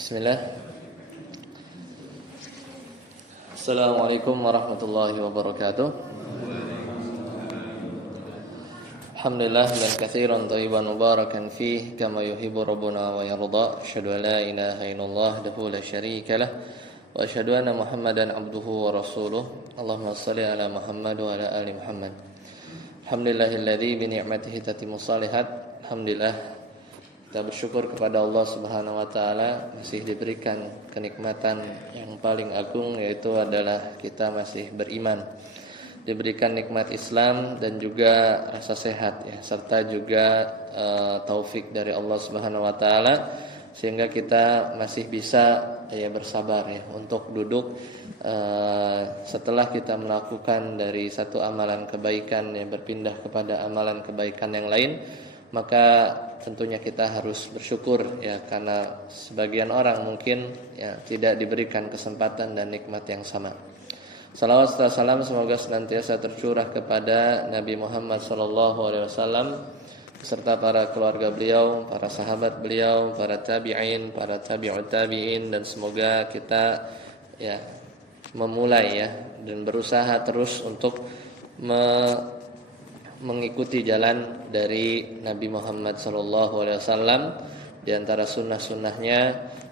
Bismillah. Assalamualaikum warahmatullahi wabarakatuh. Alhamdulillah dan katsiran thayyiban mubarakan fih kama yuhibbu rabbuna wa yarda. Asyhadu an la ilaha illallah wahdahu la syarika lah wa asyhadu anna Muhammadan abduhu wa rasuluh. Allahumma shalli ala Muhammad wa ala ali Muhammad. Alhamdulillahilladzi bi ni'matihi tatimmu shalihat. Alhamdulillah, kita bersyukur kepada Allah Subhanahu wa taala masih diberikan kenikmatan yang paling agung, yaitu adalah kita masih beriman. Diberikan nikmat Islam dan juga rasa sehat ya, serta juga taufik dari Allah Subhanahu wa taala sehingga kita masih bisa ya bersabar ya untuk duduk setelah kita melakukan dari satu amalan kebaikan yang berpindah kepada amalan kebaikan yang lain. Maka tentunya kita harus bersyukur ya, karena sebagian orang mungkin ya tidak diberikan kesempatan dan nikmat yang sama. Salawat serta salam semoga senantiasa tercurah kepada Nabi Muhammad SAW beserta para keluarga beliau, para sahabat beliau, para tabi'in, para tabi'ut tabi'in, dan semoga kita ya memulai ya dan berusaha terus untuk mengikuti jalan dari Nabi Muhammad SAW di antara sunnah-sunnahnya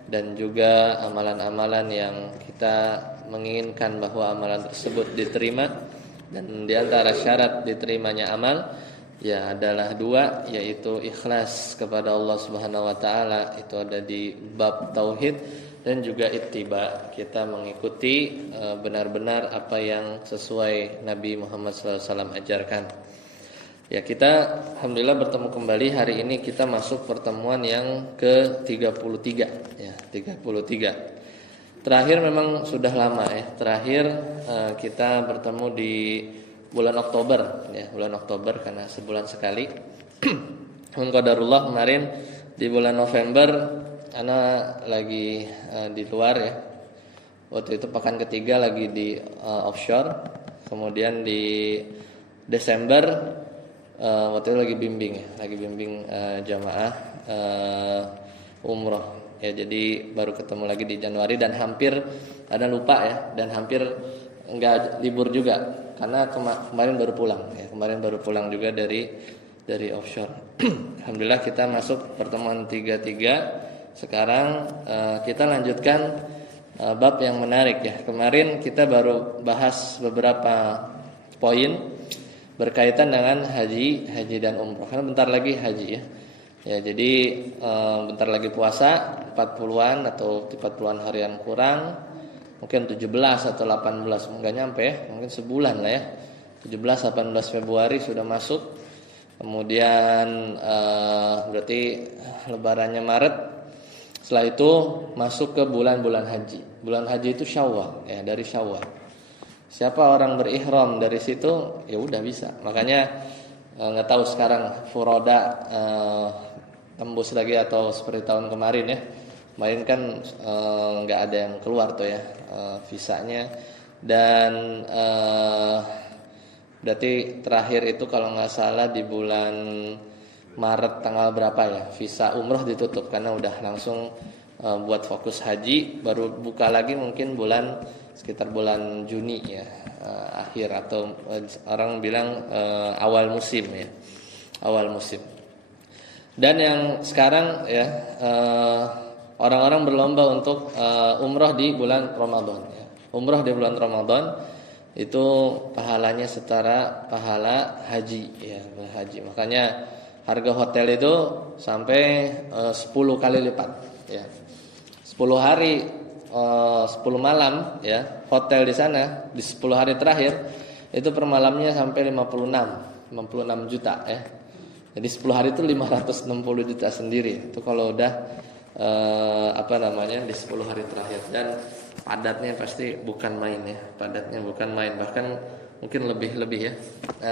dan juga amalan-amalan yang kita menginginkan bahwa amalan tersebut diterima. Dan di antara syarat diterimanya amal ya adalah dua, yaitu ikhlas kepada Allah Subhanahu wa taala, itu ada di bab tauhid, dan juga ittiba, kita mengikuti benar-benar apa yang sesuai Nabi Muhammad SAW ajarkan. Ya, kita alhamdulillah bertemu kembali hari ini. Kita masuk pertemuan yang ke-33 ya, 33. Terakhir memang sudah lama ya. Terakhir kita bertemu di bulan Oktober ya, bulan Oktober karena sebulan sekali. Qadarullah kemarin di bulan November ana lagi di luar ya. Waktu itu pekan ketiga lagi di offshore. Kemudian di Desember waktu itu lagi bimbing jamaah umroh ya, jadi baru ketemu lagi di Januari dan hampir ada lupa ya, dan hampir enggak libur juga karena kemarin baru pulang juga dari offshore. Alhamdulillah kita masuk pertemuan 33. Sekarang kita lanjutkan bab yang menarik ya. Kemarin kita baru bahas beberapa poin berkaitan dengan haji dan umroh. Karena bentar lagi haji ya. Ya, jadi bentar lagi puasa 40-an atau 40-an harian kurang. Mungkin 17 atau 18, enggak nyampe ya. Mungkin sebulan lah ya. 17-18 Februari sudah masuk. Kemudian berarti lebarannya Maret. Setelah itu masuk ke bulan-bulan haji. Bulan haji itu Syawal ya, dari Syawal. Siapa orang berihram dari situ ya udah bisa. Makanya nggak tahu sekarang furoda tembus lagi atau seperti tahun kemarin ya. Kemarin kan nggak ada yang keluar tuh ya visanya. Dan berarti terakhir itu kalau nggak salah di bulan Maret tanggal berapa ya, visa umroh ditutup karena udah langsung buat fokus haji. Baru buka lagi mungkin sekitar bulan Juni ya, akhir atau orang bilang awal musim ya, awal musim. Dan yang sekarang ya orang-orang berlomba untuk umroh di bulan Ramadan ya. Umroh di bulan Ramadan itu pahalanya setara pahala haji ya, haji. Makanya harga hotel itu sampai 10 kali lipat ya. 10 hari 10 malam ya, hotel di sana di 10 hari terakhir itu per malamnya sampai 56 juta ya. Jadi 10 hari itu 560 juta sendiri. Itu kalau udah di 10 hari terakhir. Dan padatnya pasti bukan main ya. Padatnya bukan main, bahkan mungkin lebih ya.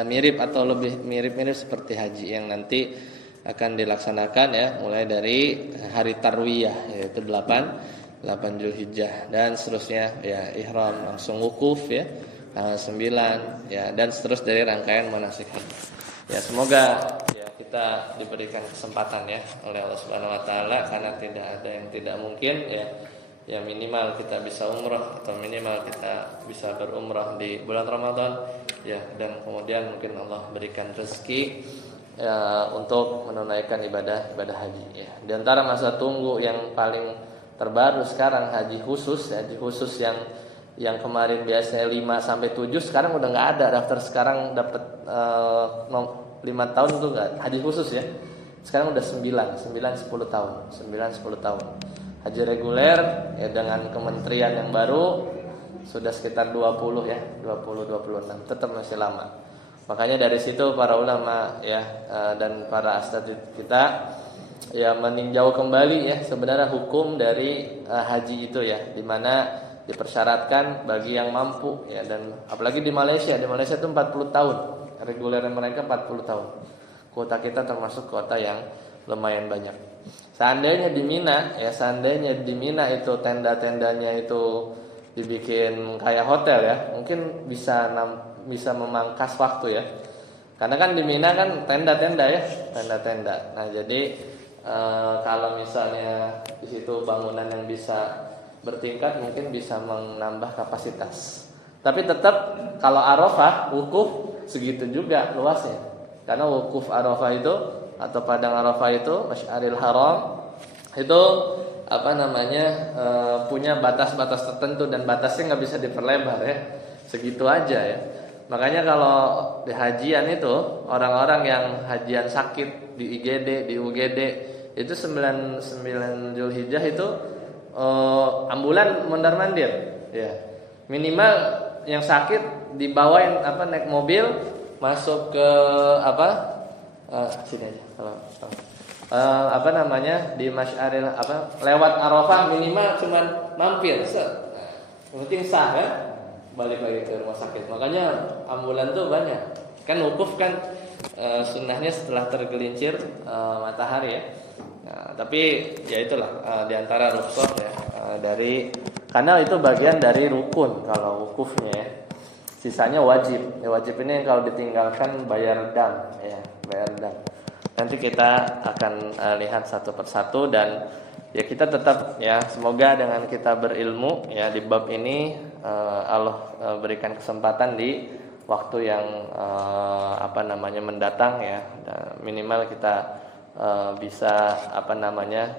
Mirip atau lebih mirip-mirip seperti haji yang nanti akan dilaksanakan ya, mulai dari hari tarwiyah yaitu 8 Zulhijjah dan seterusnya ya, ihram langsung wukuf ya, 9 ya, dan seterus dari rangkaian manasik haji. Ya, semoga ya kita diberikan kesempatan ya oleh Allah Subhanahu wa taala, karena tidak ada yang tidak mungkin ya. Ya minimal kita bisa umrah atau minimal kita bisa berumrah di bulan Ramadan ya, dan kemudian mungkin Allah berikan rezeki ya, untuk menunaikan ibadah haji ya. Di antara masa tunggu yang paling terbaru sekarang haji khusus ya, haji khusus yang kemarin biasanya 5 sampai 7 sekarang udah nggak ada. Daftar sekarang dapat 5 tahun tuh nggak haji khusus ya. Sekarang udah 9 10 tahun. Haji reguler ya dengan kementerian yang baru sudah sekitar 20 ya, 26, tetap masih lama. Makanya dari situ para ulama ya dan para asatidz kita ya meninjau kembali ya sebenarnya hukum dari haji itu ya, di mana dipersyaratkan bagi yang mampu ya, dan apalagi di Malaysia itu 40 tahun, reguler mereka 40 tahun. Kuota kita termasuk kuota yang lumayan banyak. Seandainya di Mina itu tenda-tendanya itu dibikin kayak hotel ya, mungkin bisa memangkas waktu ya. Karena kan di Mina kan tenda-tenda ya, tenda-tenda. Nah, jadi kalau misalnya di situ bangunan yang bisa bertingkat mungkin bisa menambah kapasitas. Tapi tetap kalau Arafah wukuf segitu juga luasnya. Karena wukuf Arafah itu atau padang Arafah itu Masy'aril Haram itu punya batas-batas tertentu, dan batasnya nggak bisa diperlebar ya, segitu aja ya. Makanya kalau di hajian itu orang-orang yang hajian sakit di IGD, di UGD itu 9 Zulhijjah itu ambulan mondar-mandir ya. Minimal yang sakit dibawain naik mobil masuk ke sini aja kalau di Masy'aril lewat Arafah minimal cuman mampir penting sah kan, balik lagi ke rumah sakit. Makanya ambulan tuh banyak kan. Wukuf kan sunnahnya setelah tergelincir matahari ya. Nah, tapi ya itulah di antara rukhsah ya, karena itu bagian dari rukun kalau wukufnya ya. Sisanya wajib. Ya, wajib ini kalau ditinggalkan bayar dam ya, bayar dam. Nanti kita akan lihat satu persatu, dan ya kita tetap ya semoga dengan kita berilmu ya di bab ini Allah berikan kesempatan di waktu yang mendatang ya. Dan minimal kita bisa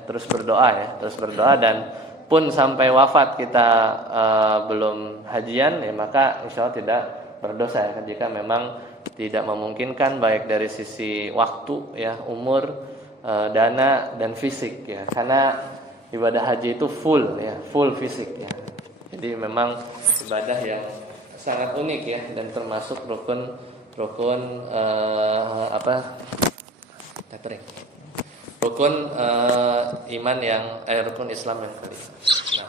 terus berdoa dan pun sampai wafat kita belum hajian ya, maka insya Allah tidak berdosa ya, jika memang tidak memungkinkan baik dari sisi waktu ya, umur, dana dan fisik ya. Karena ibadah haji itu full fisik ya. Jadi memang ibadah yang sangat unik ya, dan termasuk rukun iman yang rukun Islam yang kelima. Nah.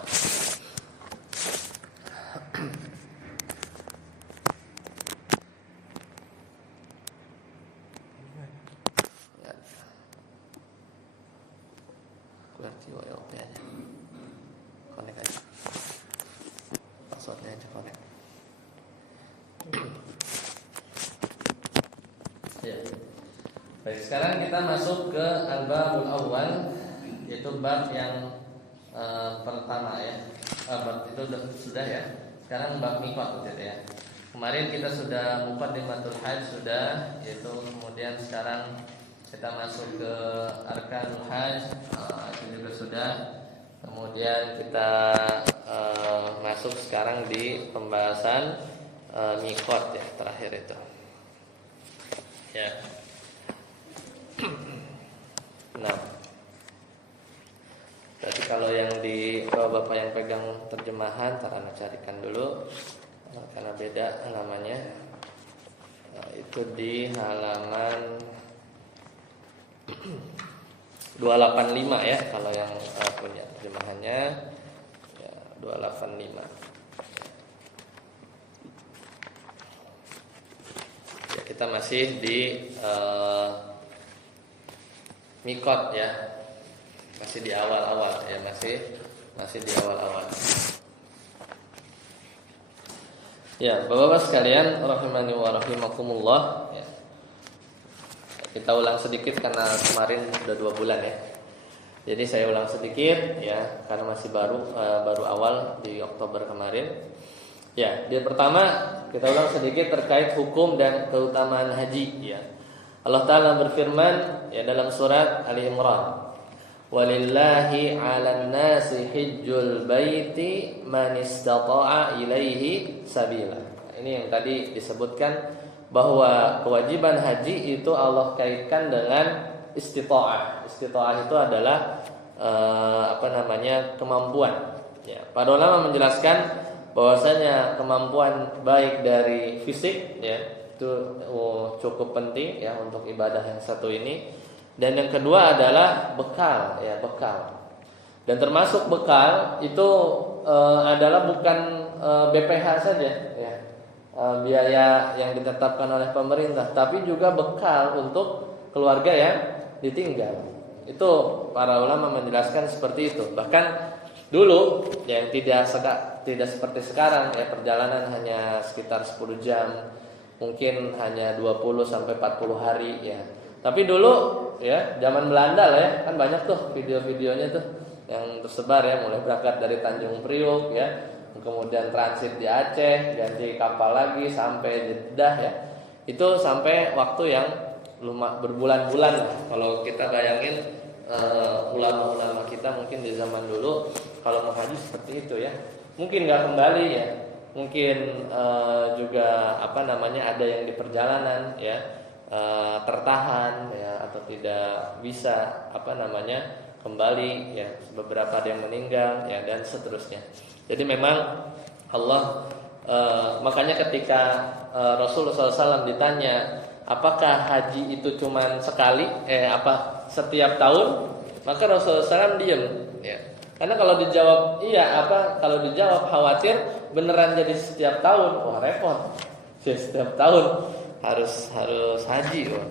Berarti WOP aja. Connect aja. Passwordnya aja connect. Ya. Baik, sekarang kita masuk ke al-babul awal, yaitu bab yang pertama ya. Bab itu sudah ya. Sekarang bab miqat gitu ya. Kemarin kita sudah muqaddimatul hajj sudah, yaitu kemudian sekarang kita masuk ke arkanul hajj, itu juga sudah. Kemudian kita masuk sekarang di pembahasan miqat ya, terakhir itu. Ya. Nah, berarti kalau Bapak yang pegang terjemahan, Tarana carikan dulu karena beda namanya. Itu di halaman 285 ya, kalau yang punya terjemahannya ya, 285. Ya, kita masih di miqat ya, masih di awal-awal ya, masih di awal-awal. Ya, Bapak-bapak sekalian rahimani wa rahimakumullah ya. Kita ulang sedikit karena kemarin sudah 2 bulan ya. Jadi saya ulang sedikit ya karena masih baru awal di Oktober kemarin. Ya, yang pertama kita ulang sedikit terkait hukum dan keutamaan haji ya. Allah Ta'ala berfirman ya dalam surat Ali Imran, walillahi 'alan nasi hijjul baiti man istata'a ilaihi sabila. Ini yang tadi disebutkan bahwa kewajiban haji itu Allah kaitkan dengan istita'ah. Istita'ah itu adalah kemampuan. Ya, para ulama menjelaskan bahwasanya kemampuan baik dari fisik ya itu cukup penting ya untuk ibadah yang satu ini, dan yang kedua adalah bekal ya, bekal. Dan termasuk bekal itu adalah bukan BPH saja ya, biaya yang ditetapkan oleh pemerintah, tapi juga bekal untuk keluarga yang ditinggal. Itu para ulama menjelaskan seperti itu. Bahkan dulu yang tidak seperti sekarang ya, perjalanan hanya sekitar 10 jam, mungkin hanya 20 sampai 40 hari ya. Tapi dulu ya, zaman Belanda lah ya, kan banyak tuh video-videonya tuh yang tersebar ya, mulai berangkat dari Tanjung Priok ya, kemudian transit di Aceh, ganti kapal lagi sampai Jeddah ya. Itu sampai waktu yang berbulan-bulan lah. Kalau kita bayangin ulama-ulama kita mungkin di zaman dulu kalau mau haji seperti itu ya, mungkin nggak kembali ya, mungkin juga ada yang di perjalanan ya tertahan ya, atau tidak bisa kembali ya, beberapa ada yang meninggal ya, dan seterusnya. Jadi memang Allah makanya ketika Rasulullah SAW ditanya apakah haji itu cuma sekali setiap tahun, maka Rasulullah SAW diam ya. Karena kalau dijawab kalau dijawab khawatir beneran jadi setiap tahun, wah repot. Setiap tahun harus haji, wah,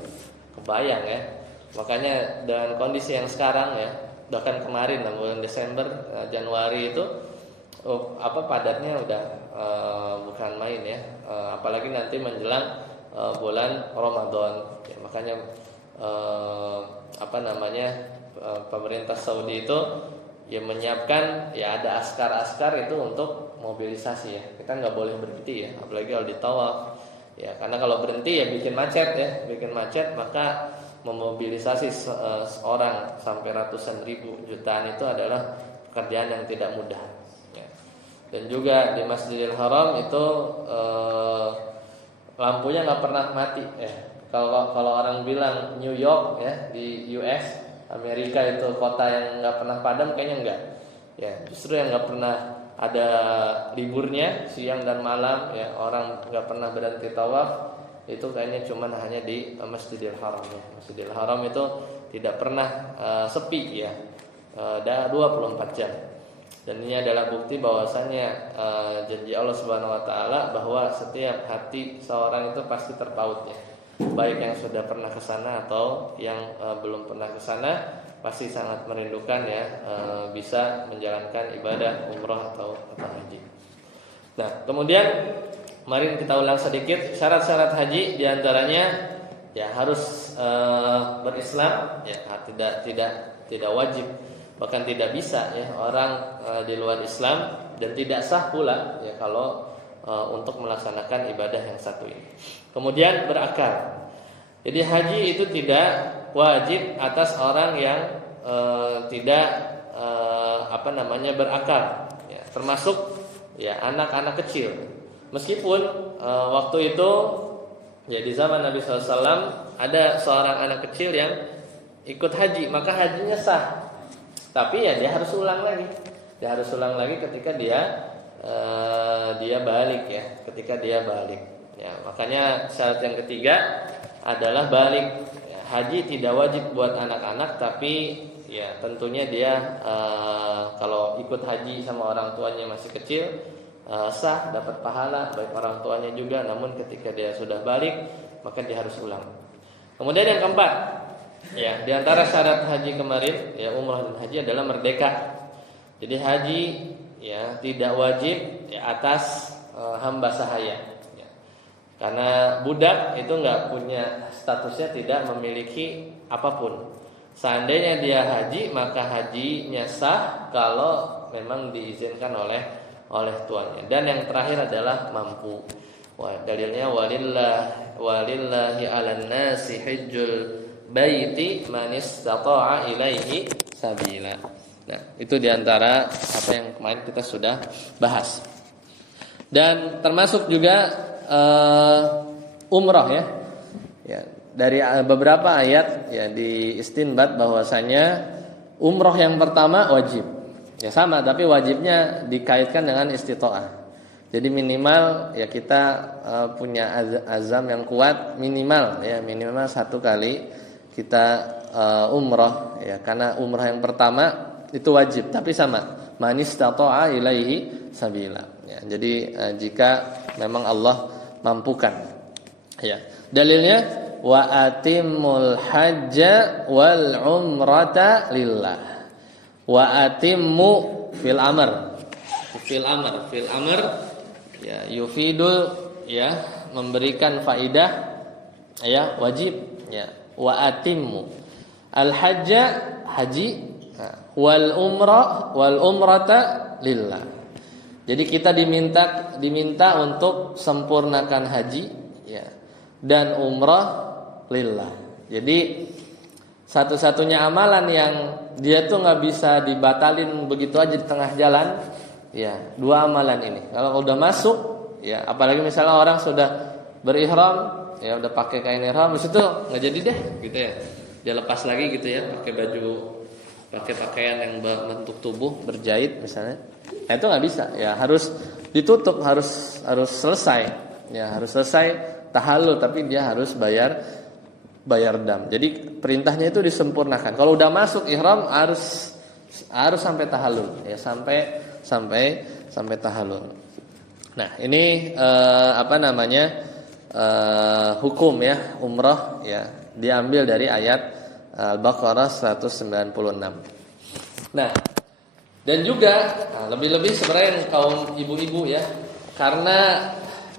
kebayang ya. Makanya dengan kondisi yang sekarang ya, bahkan kemarin bulan Desember, Januari itu padatnya udah bukan main ya. Apalagi nanti menjelang bulan Ramadan ya, makanya pemerintah Saudi itu ya menyiapkan ya, ada askar-askar itu untuk mobilisasi ya. Kita nggak boleh berhenti ya, apalagi kalau di tawaf ya, karena kalau berhenti ya bikin macet, maka memobilisasi seorang sampai ratusan ribu, jutaan itu adalah pekerjaan yang tidak mudah ya. Dan juga di Masjidil Haram itu lampunya nggak pernah mati ya. Kalau orang bilang New York ya, di US Amerika itu kota yang nggak pernah padam, kayaknya enggak ya. Justru yang nggak pernah ada liburnya siang dan malam ya, orang nggak pernah berhenti tawaf, itu kayaknya cuman hanya di Masjidil Haram ya. Masjidil Haram itu tidak pernah sepi ya, ada 24 jam. Dan ini adalah bukti bahwasanya janji Allah Subhanahu wa taala bahwa setiap hati seorang itu pasti terpautnya, baik yang sudah pernah ke sana atau yang belum pernah ke sana, pasti sangat merindukan ya bisa menjalankan ibadah umrah atau haji. Nah, kemudian mari kita ulang sedikit syarat-syarat haji, diantaranya ya harus berislam ya, tidak wajib, bahkan tidak bisa ya orang di luar Islam, dan tidak sah pula ya kalau untuk melaksanakan ibadah yang satu ini. Kemudian berakal. Jadi haji itu tidak wajib atas orang yang tidak berakal ya, termasuk ya anak-anak kecil. Meskipun waktu itu ya di zaman Nabi SAW ada seorang anak kecil yang ikut haji, maka hajinya sah. Tapi ya dia harus ulang lagi. Dia harus ulang lagi ketika dia balik ya, ketika dia balik. Ya, makanya syarat yang ketiga adalah balik. Ya, haji tidak wajib buat anak-anak, tapi ya tentunya dia kalau ikut haji sama orang tuanya masih kecil sah, dapat pahala baik orang tuanya juga. Namun ketika dia sudah balik, maka dia harus ulang. Kemudian yang keempat, ya di antara syarat haji kemarin ya, umrah dan haji adalah merdeka. Jadi haji ya tidak wajib ya atas hamba sahaya ya. Karena budak itu nggak punya statusnya, tidak memiliki apapun. Seandainya dia haji, maka hajinya sah kalau memang diizinkan oleh tuannya. Dan yang terakhir adalah mampu. Dalilnya walillahi 'alan nasi hajjul baiti man istata'a ilaihi sabila. Nah, itu diantara apa yang kemarin kita sudah bahas. Dan termasuk juga umrah ya. Ya, dari beberapa ayat ya diistinbat bahwasanya umrah yang pertama wajib. Ya sama, tapi wajibnya dikaitkan dengan istita'ah. Jadi minimal ya kita punya azam yang kuat, minimal 1 kali kita umrah ya, karena umrah yang pertama itu wajib, tapi sama man istata'a ilaihi sabila ya. Jadi jika memang Allah mampukan ya. Dalilnya wa atimul hajja wal umrata lillah. Wa atimmu fil amr ya yufidul ya, memberikan faidah ya, wajib ya. Wa atimmu al hajja haji wal umrata lillah. Jadi kita diminta untuk sempurnakan haji ya, dan umrah lillah. Jadi satu-satunya amalan yang dia tuh nggak bisa dibatalin begitu aja di tengah jalan ya, 2 amalan ini. Kalau udah masuk ya, apalagi misalnya orang sudah berihram ya, udah pakai kain ihram, habis itu nggak jadi deh gitu ya, dia lepas lagi gitu ya, pakai pakaian yang bentuk tubuh berjahit misalnya, nah itu nggak bisa ya, harus ditutup, harus selesai ya, harus selesai tahallul, tapi dia harus bayar dam. Jadi perintahnya itu disempurnakan. Kalau udah masuk ihram harus sampai tahallul ya, sampai tahallul. Nah, ini hukum ya umrah ya, diambil dari ayat Al-Baqarah 196. Nah, dan juga lebih-lebih sebenarnya yang kaum ibu-ibu ya, karena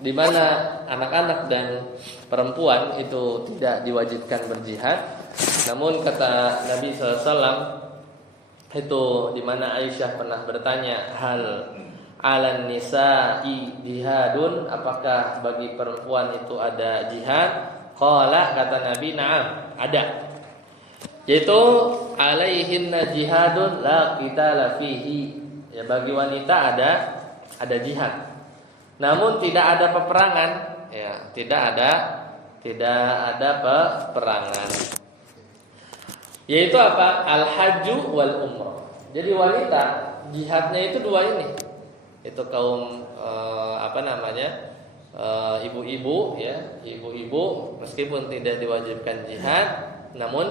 di mana anak-anak dan perempuan itu tidak diwajibkan berjihad, namun kata Nabi SAW itu, di mana Aisyah pernah bertanya, hal alan nisa'i jihadun, apakah bagi perempuan itu ada jihad? Qala, kata Nabi, na'am, ada. Yaitu alaihinna jihadun la qitala fihi. Ya, bagi wanita ada jihad. Namun tidak ada peperangan, ya, tidak ada peperangan. Yaitu apa? Al-hajju wal umrah. Jadi wanita jihadnya itu 2 ini. Itu kaum ibu-ibu ya, ibu-ibu meskipun tidak diwajibkan jihad, namun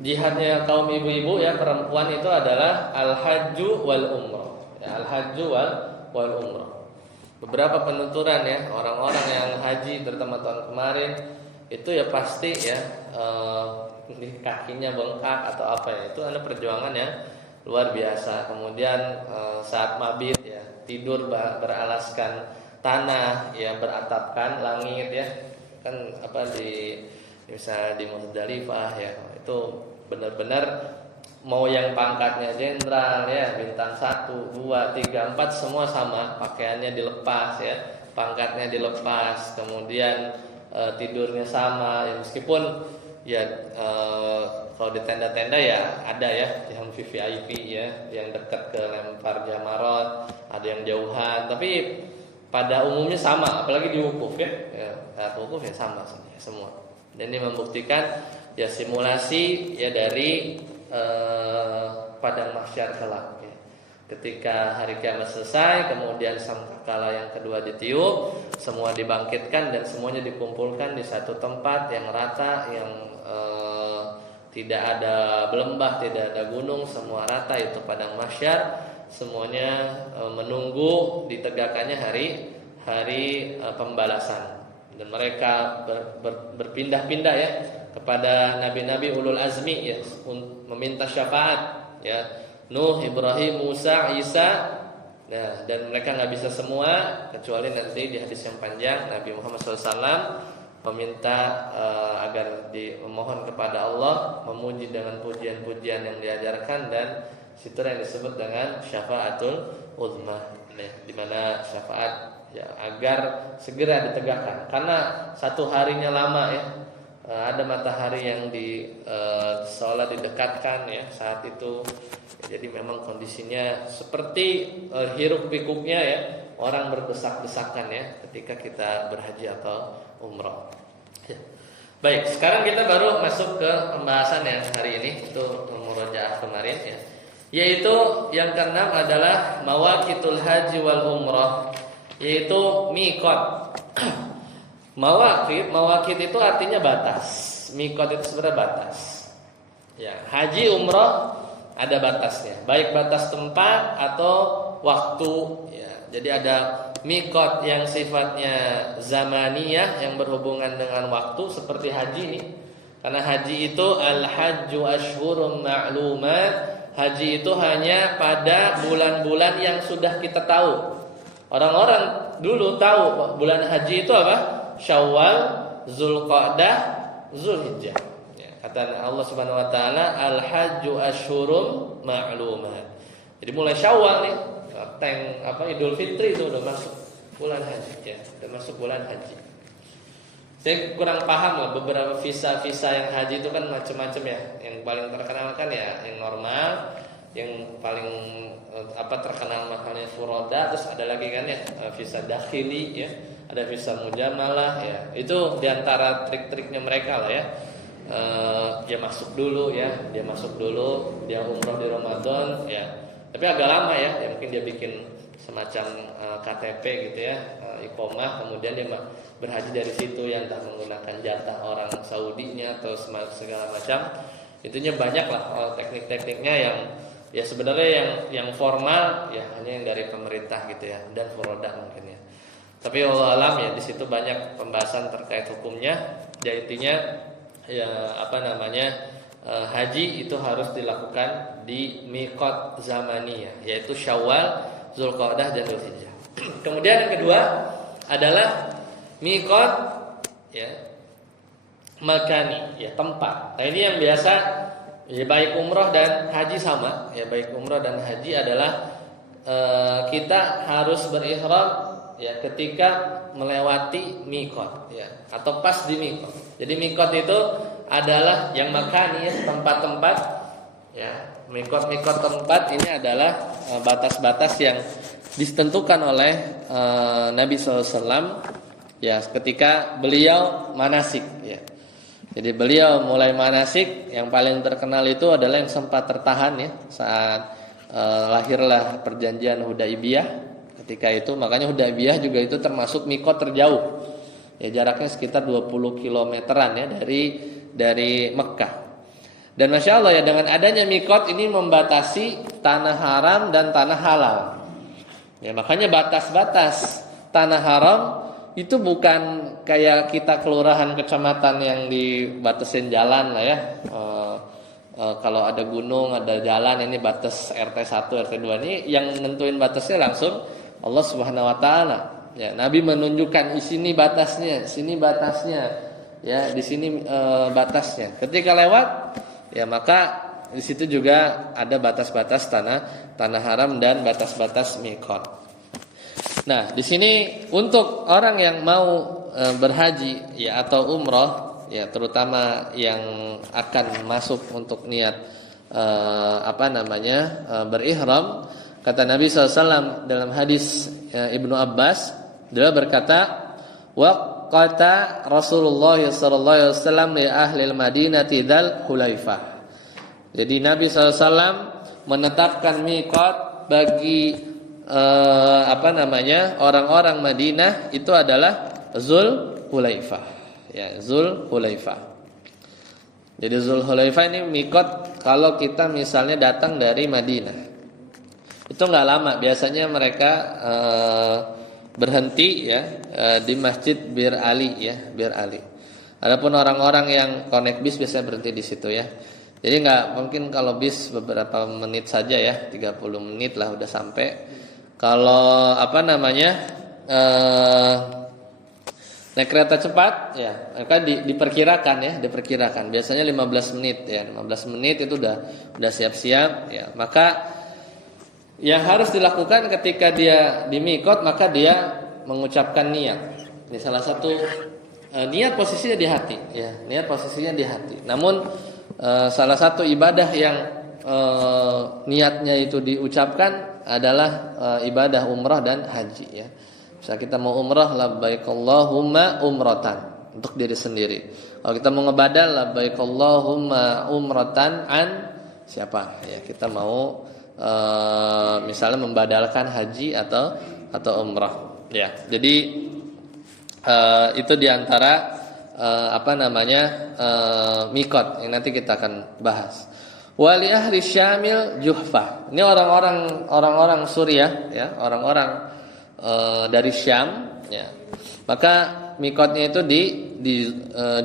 jihadnya kaum ibu-ibu ya, perempuan itu adalah al-hajju wal umrah. Ya, al-hajju wal umrah. Beberapa penuturan ya, orang-orang yang haji terutama tahun kemarin itu ya pasti ya kakinya bengkak atau apa ya, itu ada perjuangan yang luar biasa. Kemudian saat mabit ya, tidur beralaskan tanah ya, beratapkan langit ya, kan misalnya di Muzdalifah ya, itu benar-benar mau yang pangkatnya jenderal ya, bintang 1, 2, 3, 4 semua sama, pakaiannya dilepas ya, pangkatnya dilepas, kemudian tidurnya sama ya, meskipun ya kalau di tenda-tenda ya ada ya yang VVIP ya, yang dekat ke lempar jamarot, ada yang jauhan, tapi pada umumnya sama, apalagi di wukuf ya, saat wukuf ya sama semua. Dan ini membuktikan ya simulasi ya dari padang mahsyar kelak ya. Ketika hari kiamat selesai, kemudian sangkakala yang kedua ditiup, semua dibangkitkan dan semuanya dikumpulkan di satu tempat yang rata, yang tidak ada belembah, tidak ada gunung, semua rata, itu padang mahsyar. Semuanya menunggu ditegakkannya hari pembalasan. Dan mereka berpindah-pindah ya kepada nabi-nabi ulul azmi ya, meminta syafaat ya. Nuh, Ibrahim, Musa, Isa Nah, dan mereka nggak bisa semua, kecuali nanti di hadis yang panjang Nabi Muhammad SAW meminta agar memohon kepada Allah, memuji dengan pujian-pujian yang diajarkan, dan situ yang disebut dengan syafaatul uzma, di mana syafaat ya agar segera ditegakkan, karena satu harinya lama ya. Ada matahari yang seolah didekatkan ya saat itu. Jadi memang kondisinya seperti hiruk pikuknya ya, orang berdesak-desakan ya ketika kita berhaji atau umrah. Ya. Baik, sekarang kita baru masuk ke pembahasan yang hari ini, itu murojaah kemarin ya. Yaitu yang keenam adalah mawaqitul haji wal umrah, yaitu miqat. Mawaqit itu artinya batas. Miqat itu sebenarnya batas. Ya, haji umrah ada batasnya, baik batas tempat atau waktu ya. Jadi ada miqat yang sifatnya zamaniyah yang berhubungan dengan waktu seperti haji ini. Karena haji itu al-hajju asyhurun ma'lumat. Haji itu hanya pada bulan-bulan yang sudah kita tahu. Orang-orang dulu tahu bulan haji itu apa? Syawal, Zulqa'dah, Zulhijjah. Ya, kata Allah Subhanahu wa taala, al-hajju asyhurum ma'lumat. Jadi mulai Syawal nih, Idul Fitri itu udah masuk bulan haji ya, udah masuk bulan haji. Saya kurang paham lah beberapa visa-visa yang haji itu kan macam-macam ya. Yang paling terkenal kan ya yang normal, yang paling terkenal mahalnya furoda, terus ada lagi kan ya visa dakhili ya, ada visa mujamalah ya. Itu diantara trik-triknya mereka lah ya. Dia masuk dulu, dia umroh di Ramadan ya. Tapi agak lama ya mungkin dia bikin semacam KTP gitu ya, iqomah, kemudian dia berhaji dari situ yang entah menggunakan jatah orang Saudinya atau segala macam. Itunya banyak lah teknik-tekniknya yang ya sebenarnya yang formal ya hanya yang dari pemerintah gitu ya, dan furoda mungkin ya. Tapi Allah alam ya di situ banyak pembahasan terkait hukumnya. Ya intinya ya haji itu harus dilakukan di miqat zamaniyah, yaitu Syawal, Zulqa'dah dan Zulhijjah. Kemudian yang kedua adalah miqat ya makani, ya tempat. Nah ini yang biasa ya, baik umroh dan haji sama ya, baik umroh dan haji adalah kita harus berihram ya ketika melewati miqat ya, atau pas di miqat. Jadi miqat itu adalah yang makani ya, tempat-tempat ya. Miqat tempat ini adalah batas-batas yang ditentukan oleh Nabi SAW ya ketika beliau manasik ya. Jadi beliau mulai manasik, yang paling terkenal itu adalah yang sempat tertahan ya saat lahirlah perjanjian Hudaibiyah. Ketika itu makanya Hudaibiyah juga itu termasuk miqat terjauh. Ya jaraknya sekitar 20 kilometeran ya dari Mekah. Dan Masya Allah ya, dengan adanya miqat ini membatasi tanah haram dan tanah halal. Ya makanya batas-batas tanah haram itu bukan kayak kita kelurahan kecamatan yang dibatasin jalan lah ya. Kalau ada gunung, ada jalan, ini batas RT 1, RT 2, ini yang nentuin batasnya langsung Allah Subhanahu wa taala. Ya, Nabi menunjukkan di sini batasnya, sini batasnya. Ya, di sini batasnya. Ketika lewat ya maka di situ juga ada batas-batas tanah haram dan batas-batas miqat. Nah, di sini untuk orang yang mau berhaji ya atau umroh ya, terutama yang akan masuk untuk niat berihram, kata Nabi SAW dalam hadis Ibnu Abbas, dia berkata, waqata Rasulullah sallallahu alaihi wasallam li ahli al-Madinati dzal Hulaifah. Jadi Nabi SAW menetapkan miqat bagi orang-orang Madinah itu adalah Zul Hulaifah. Ya, Zul Hulaifah. Jadi Zul Hulaifah ini miqat kalau kita misalnya datang dari Madinah. Itu enggak lama, biasanya mereka berhenti ya di Masjid Bir Ali ya, Bir Ali. Adapun orang-orang yang connect bis biasanya berhenti di situ ya. Jadi enggak mungkin kalau bis beberapa menit saja ya, 30 menit lah udah sampai. Kalau naik kereta cepat ya, maka diperkirakan biasanya 15 menit ya. 15 menit itu udah siap-siap ya. Maka yang harus dilakukan ketika dia di mikot, maka dia mengucapkan niat. Ini salah satu niat posisinya di hati ya, niat posisinya di hati. Namun salah satu ibadah yang niatnya itu diucapkan adalah ibadah umrah dan haji ya. Misal kita mau umrah, labbaik Allahumma umratan, untuk diri sendiri. Kalau kita mau ngebadal, labbaik Allahumma umratan an siapa ya, kita mau misalnya membadalkan haji atau umrah ya. Jadi itu diantara mikot yang nanti kita akan bahas. Wali ahli Syamil Juhfah. Ini orang-orang Suriah ya, orang-orang dari Syam ya. Maka mikotnya itu di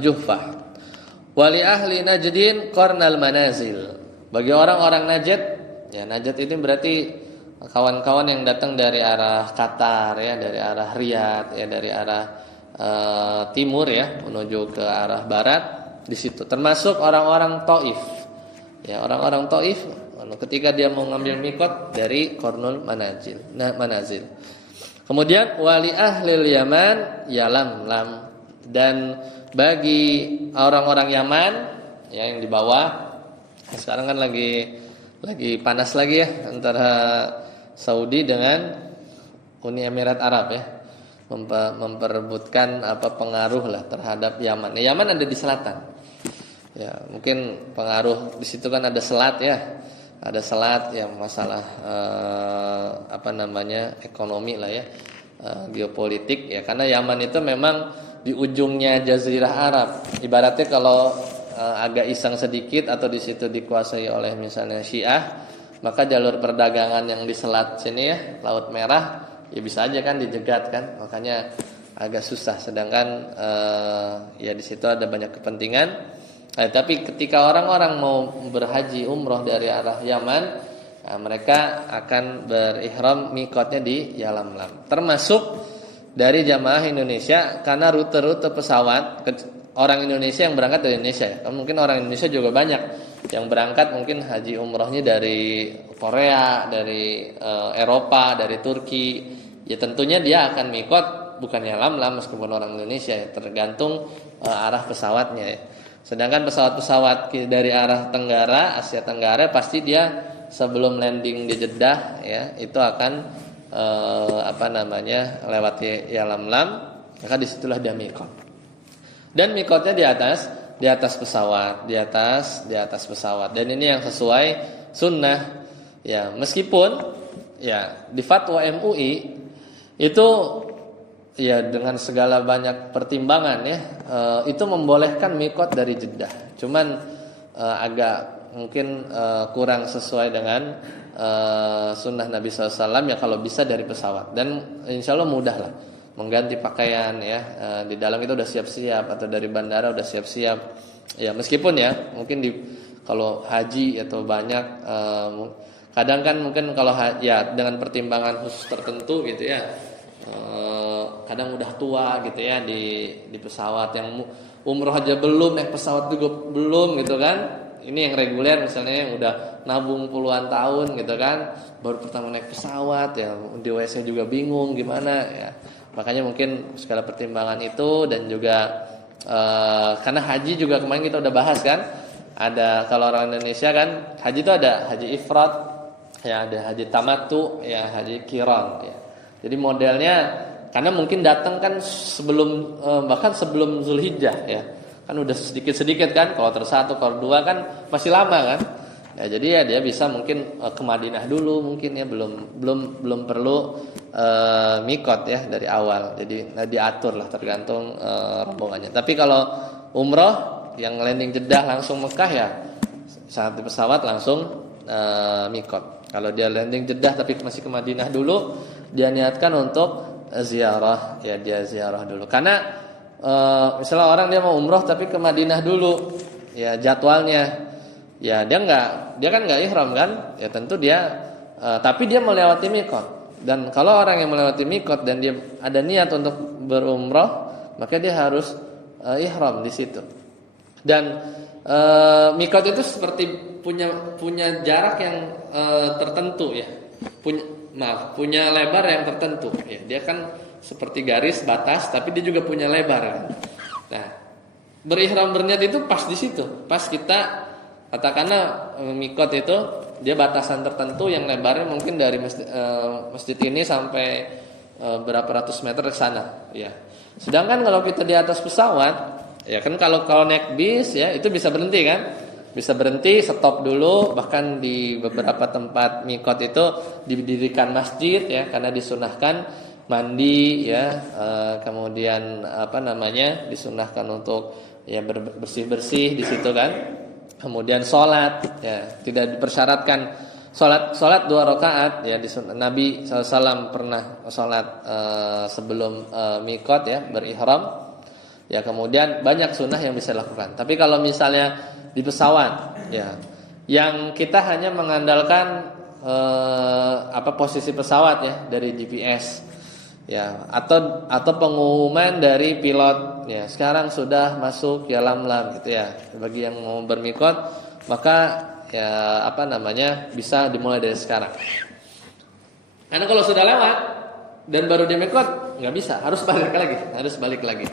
Juhfah. Wali ahli Najdin Qarnal Manazil. Bagi orang-orang Najd ya, Najd itu berarti kawan-kawan yang datang dari arah Qatar ya, dari arah Riyadh ya, dari arah timur ya menuju ke arah barat, di situ termasuk orang-orang Taif. Ya, orang-orang Taif ketika dia mau ngambil mikot dari Qarnul Manazil. Kemudian wali ahli Yaman Yalamlam, dan bagi orang-orang Yaman ya yang di bawah, sekarang kan lagi panas lagi ya antara Saudi dengan Uni Emirat Arab ya, memperebutkan pengaruh lah terhadap Yaman. Nah, Yaman ada di selatan. Ya, mungkin pengaruh di situ kan ada selat ya. Ada selat yang masalah ekonomi lah ya, geopolitik ya, karena Yaman itu memang di ujungnya Jazirah Arab. Ibaratnya kalau agak iseng sedikit atau di situ dikuasai oleh misalnya Syiah, maka jalur perdagangan yang di selat sini ya, Laut Merah ya bisa aja kan dijegat kan, makanya agak susah. Sedangkan ya di situ ada banyak kepentingan. Tapi ketika orang-orang mau berhaji umroh dari arah Yaman, mereka akan berihram mikotnya di Yalamlam. Termasuk dari jamaah Indonesia, karena rute-rute pesawat orang Indonesia yang berangkat dari Indonesia ya. Mungkin orang Indonesia juga banyak yang berangkat mungkin haji umrohnya dari Korea, dari Eropa, dari Turki. Ya tentunya dia akan mikot bukan Yalamlam meskipun orang Indonesia ya, tergantung arah pesawatnya ya. Sedangkan pesawat-pesawat dari arah Tenggara, Asia Tenggara, pasti dia sebelum landing di Jeddah ya, itu akan lewati Yalamlam, maka disitulah dia mikot. Dan mikotnya di atas pesawat, di atas pesawat. Dan ini yang sesuai sunnah ya, meskipun ya di fatwa MUI itu ya dengan segala banyak pertimbangan ya, itu membolehkan mikot dari Jeddah. Cuman agak mungkin kurang sesuai dengan sunnah Nabi SAW ya, kalau bisa dari pesawat. Dan insya Allah mudah lah mengganti pakaian ya, di dalam itu udah siap-siap, atau dari bandara udah siap-siap ya. Meskipun ya mungkin kalau haji atau banyak kadang kan mungkin kalau ya dengan pertimbangan khusus tertentu gitu ya, kadang udah tua gitu ya di pesawat, yang umroh aja belum, naik pesawat juga belum gitu kan. Ini yang reguler misalnya yang udah nabung puluhan tahun gitu kan, baru pertama naik pesawat ya, di WC juga bingung gimana ya. Makanya mungkin segala pertimbangan itu, dan juga karena haji juga kemarin kita udah bahas kan, ada kalau orang Indonesia kan haji itu ada haji ifrat ya, ada haji tamattu ya, haji qiran ya. Jadi modelnya karena mungkin datang kan sebelum bahkan sebelum Zulhijjah ya, kan udah sedikit-sedikit kan, kalau satu kalau dua kan masih lama kan ya. Jadi ya dia bisa mungkin ke Madinah dulu mungkin ya, belum perlu mikot ya dari awal. Jadi diatur lah tergantung rombongannya. Tapi kalau umroh yang landing Jeddah langsung Mekah ya, saat di pesawat langsung mikot. Kalau dia landing Jeddah tapi masih ke Madinah dulu, dia niatkan untuk ziarah ya, dia ziarah dulu. Karena misalnya orang dia mau umroh tapi ke Madinah dulu ya, jadwalnya ya dia kan nggak ihram kan ya, tentu dia tapi dia melewati mikot. Dan kalau orang yang melewati mikot dan dia ada niat untuk berumrah, maka dia harus ihram di situ. Dan mikot itu seperti punya jarak yang tertentu ya. Punya lebar yang tertentu ya. Dia kan seperti garis batas tapi dia juga punya lebar kan. Nah, berihram berniat itu pas di situ. Pas kita katakanlah mikot itu dia batasan tertentu yang lebarnya mungkin dari masjid ini sampai berapa ratus meter ke sana ya. Sedangkan kalau kita di atas pesawat ya kan, kalau naik bis ya itu bisa berhenti kan? Bisa berhenti, stop dulu. Bahkan di beberapa tempat mikot itu didirikan masjid ya, karena disunahkan mandi ya, kemudian disunahkan untuk ya bersih-bersih di situ kan. Kemudian sholat ya, tidak dipersyaratkan sholat 2 rakaat ya. Nabi SAW pernah sholat sebelum mikot ya, berihram ya. Kemudian banyak sunnah yang bisa dilakukan. Tapi kalau misalnya di pesawat ya, yang kita hanya mengandalkan posisi pesawat ya dari GPS ya, atau pengumuman dari pilot ya, sekarang sudah masuk ya lam-lam gitu ya. Bagi yang mau bermikot maka ya bisa dimulai dari sekarang. Karena kalau sudah lewat dan baru dimikot nggak bisa, harus balik lagi.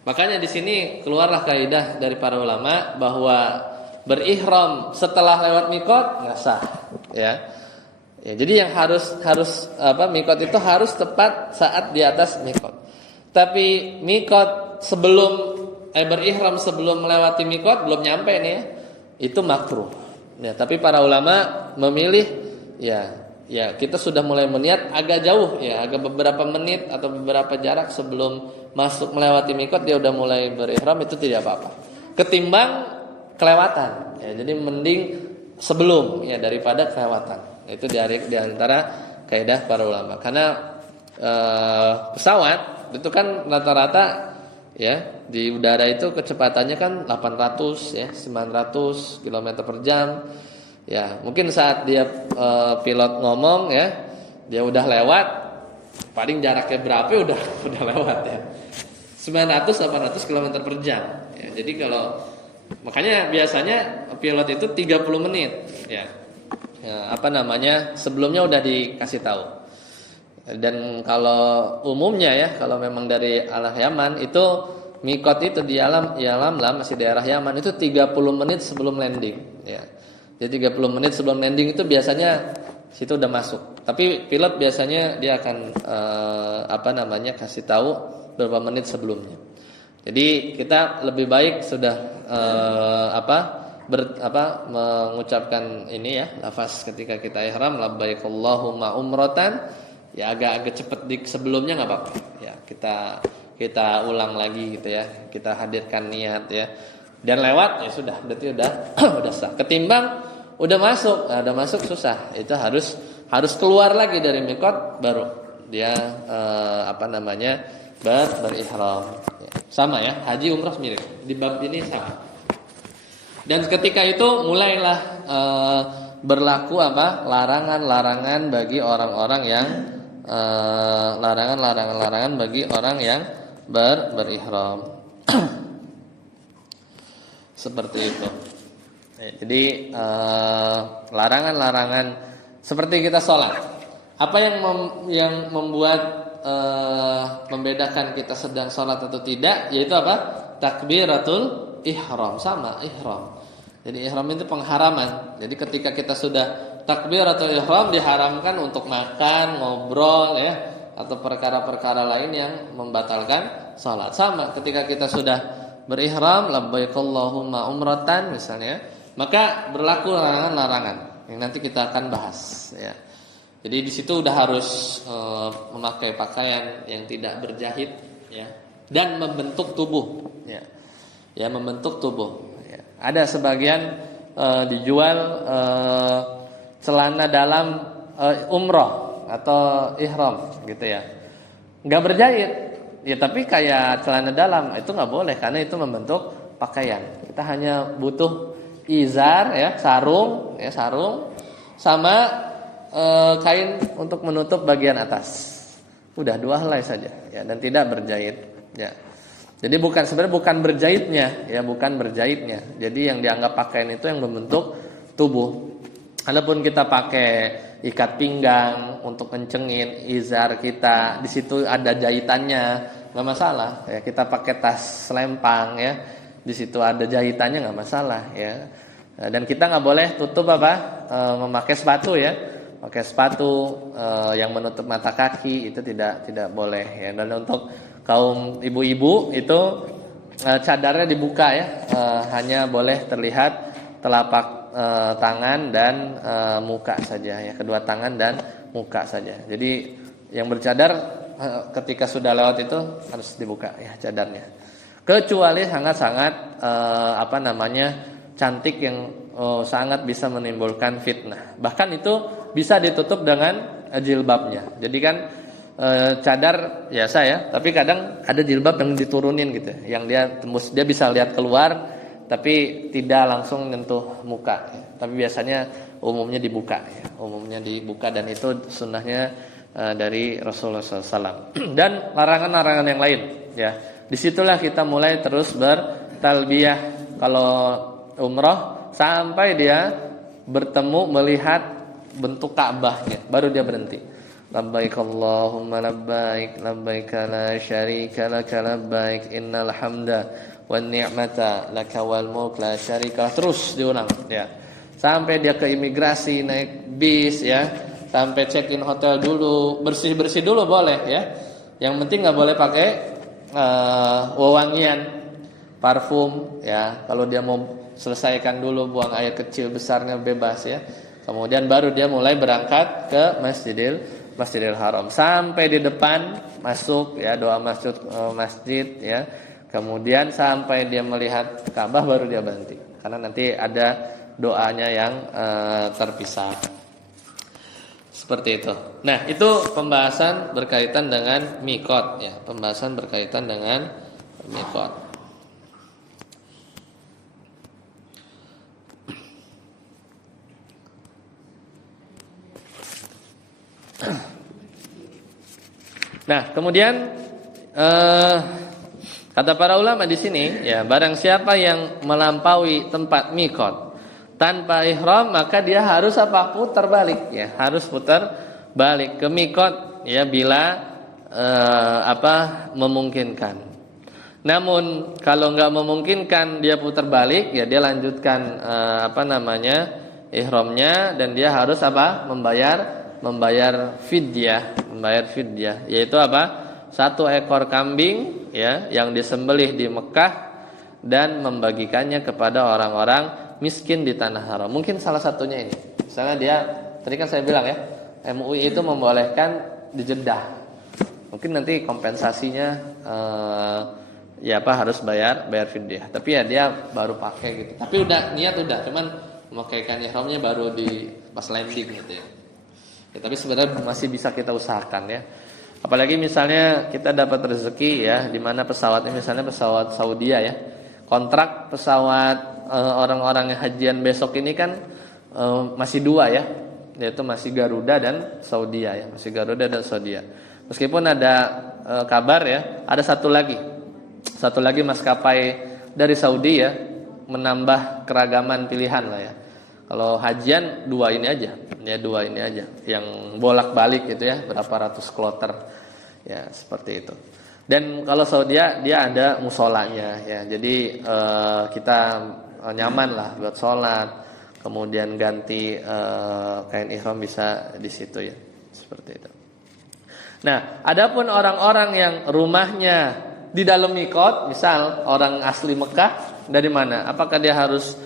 Makanya di sini keluarlah kaidah dari para ulama bahwa berihram setelah lewat mikot nggak sah ya. Ya, jadi yang harus mikot itu harus tepat saat di atas mikot. Tapi mikot berihram sebelum melewati mikot belum nyampe nih ya, itu makruh. Ya, tapi para ulama memilih ya kita sudah mulai meniat agak jauh ya, agak beberapa menit atau beberapa jarak sebelum masuk melewati mikot dia udah mulai berihram, itu tidak apa-apa. Ketimbang kelewatan. Ya, jadi mending sebelum ya daripada kelewatan. Itu di antara kaidah para ulama. Karena pesawat itu kan rata-rata ya di udara itu kecepatannya kan 800 ya 900 km per jam. Ya, mungkin saat dia pilot ngomong ya, dia udah lewat, paling jaraknya berapa udah lewat ya. 900-800 km per jam. Ya, jadi makanya biasanya pilot itu 30 menit ya. Ya, sebelumnya udah dikasih tahu. Dan kalau umumnya ya, kalau memang dari arah Yaman itu mikot itu di Lam masih daerah Yaman itu 30 menit sebelum landing ya. Jadi 30 menit sebelum landing itu biasanya situ udah masuk. Tapi pilot biasanya dia akan kasih tahu beberapa menit sebelumnya. Jadi kita lebih baik sudah mengucapkan ini ya, lafaz ketika kita ihram, labbaik Allahumma umratan ya, agak cepet sebelumnya nggak apa-apa ya, kita ulang lagi gitu ya, kita hadirkan niat ya, dan lewat ya sudah, berarti udah udah sah. Ketimbang udah masuk susah, itu harus keluar lagi dari mikot baru dia berihram ya. Sama ya, haji umrah mirip di bab ini sama. Dan ketika itu mulailah berlaku larangan-larangan bagi orang-orang yang larangan bagi orang yang berihram. Seperti itu. Jadi larangan-larangan seperti kita sholat. Apa yang membuat membedakan kita sedang sholat atau tidak? Yaitu takbiratul ihram, sama ihram. Jadi ihram itu pengharaman. Jadi ketika kita sudah takbiratul ihram, diharamkan untuk makan, ngobrol ya, atau perkara-perkara lain yang membatalkan salat. Sama ketika kita sudah berihram, labbaik Allahumma umratan misalnya, maka berlaku larangan-larangan yang nanti kita akan bahas ya. Jadi di situ udah harus memakai pakaian yang tidak berjahit ya, dan membentuk tubuh ya. Ya, membentuk tubuh ya. Ada sebagian dijual celana dalam umroh atau ihram gitu ya, nggak berjahit ya, tapi kayak celana dalam itu nggak boleh karena itu membentuk pakaian. Kita hanya butuh izar ya, sarung sama kain untuk menutup bagian atas. Udah 2 helai saja ya, dan tidak berjahit ya. Jadi sebenarnya bukan berjahitnya ya, bukan berjahitnya. Jadi yang dianggap pakaian itu yang membentuk tubuh. Adapun kita pakai ikat pinggang untuk kencengin izar kita, di situ ada jahitannya, nggak masalah ya. Kita pakai tas selempang ya, di situ ada jahitannya, nggak masalah ya. Dan kita nggak boleh tutup memakai sepatu ya. Pakai sepatu yang menutup mata kaki itu tidak boleh ya. Dan untuk kaum ibu-ibu itu cadarnya dibuka ya, hanya boleh terlihat telapak tangan dan muka saja ya, kedua tangan dan muka saja. Jadi yang bercadar ketika sudah lewat itu harus dibuka ya cadarnya. Kecuali sangat-sangat cantik yang sangat bisa menimbulkan fitnah. Bahkan itu bisa ditutup dengan jilbabnya. Jadi kan cadar biasa ya, tapi kadang ada jilbab yang diturunin gitu, yang dia tembus, dia bisa lihat keluar tapi tidak langsung menyentuh muka ya. Tapi biasanya umumnya dibuka ya, dan itu sunnahnya dari Rasulullah SAW. Dan larangan-larangan yang lain ya. Disitulah kita mulai terus bertalbiyah kalau umroh sampai dia bertemu melihat bentuk Ka'bahnya, baru dia berhenti. Labbaik Allahumma labbaik, labbaik la syarika laka labbaik, innal hamda wan ni'mata laka wal mulk la syarika. Terus diulang ya. Sampai dia ke imigrasi, naik bis ya, sampai check-in hotel dulu, bersih-bersih dulu boleh ya. Yang penting enggak boleh pakai wewangian, parfum ya. Kalau dia mau selesaikan dulu buang air kecil besarnya bebas ya. Kemudian baru dia mulai berangkat ke Masjidil Haram. Sampai di depan masuk ya, doa masjid ya. Kemudian sampai dia melihat Ka'bah baru dia berhenti. Karena nanti ada doanya yang terpisah. Seperti itu. Nah, itu pembahasan berkaitan dengan miqat ya, pembahasan berkaitan dengan miqat. Nah, kemudian kata para ulama di sini ya, barang siapa yang melampaui tempat miqat tanpa ihram, maka dia harus putar balik ya, harus putar balik ke miqat ya bila memungkinkan. Namun kalau enggak memungkinkan dia putar balik ya, dia lanjutkan ihramnya, dan dia harus membayar fidyah, yaitu 1 ekor kambing ya yang disembelih di Mekah dan membagikannya kepada orang-orang miskin di tanah haram. Mungkin salah satunya ini. Misalnya dia, tadi kan saya bilang ya, MUI itu membolehkan di Jeddah. Mungkin nanti kompensasinya harus bayar fidyah. Tapi ya dia baru pakai gitu. Tapi niat udah, cuman memakaikan ihramnya baru di pas landing gitu ya. Ya, tapi sebenarnya masih bisa kita usahakan ya. Apalagi misalnya kita dapat rezeki ya, di mana pesawatnya misalnya pesawat Saudi ya. Kontrak pesawat orang-orang yang hajian besok ini kan masih 2 ya, yaitu masih Garuda dan Saudi ya, masih Garuda dan Saudi. Meskipun ada kabar ya, ada satu lagi maskapai dari Saudi ya, menambah keragaman pilihan lah ya. Kalau hajian 2 ini aja yang bolak-balik gitu ya, berapa ratus kloter ya, seperti itu. Dan kalau Saudi dia ada musolanya ya, jadi kita nyaman lah buat sholat, kemudian ganti kain ihram bisa di situ ya, seperti itu. Nah, adapun orang-orang yang rumahnya di dalam miqat, misal orang asli Mekah, dari mana? Apakah dia harus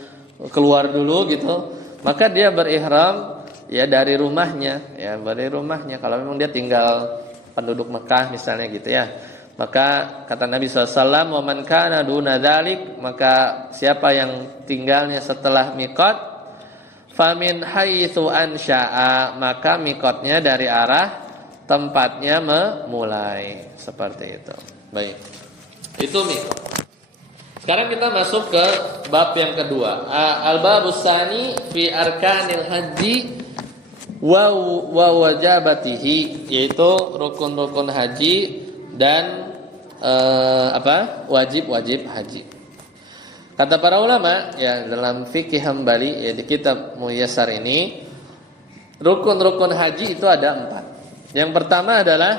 keluar dulu gitu? Maka dia berihram ya dari rumahnya ya, kalau memang dia tinggal penduduk Mekah misalnya gitu ya. Maka kata Nabi SAW, "Wa man kana duna dzalik," maka siapa yang tinggalnya setelah miqat, famin haitsu ansya'a, maka miqatnya dari arah tempatnya memulai, seperti itu. Baik. Itu miqat. Sekarang kita masuk ke bab yang kedua. Al-babus tsani fi arkanil haji wa wajabatihi, yaitu rukun-rukun haji dan wajib-wajib haji. Kata para ulama ya dalam fikih Hambali ya di kitab Muyassar ini, rukun-rukun haji itu ada 4. Yang pertama adalah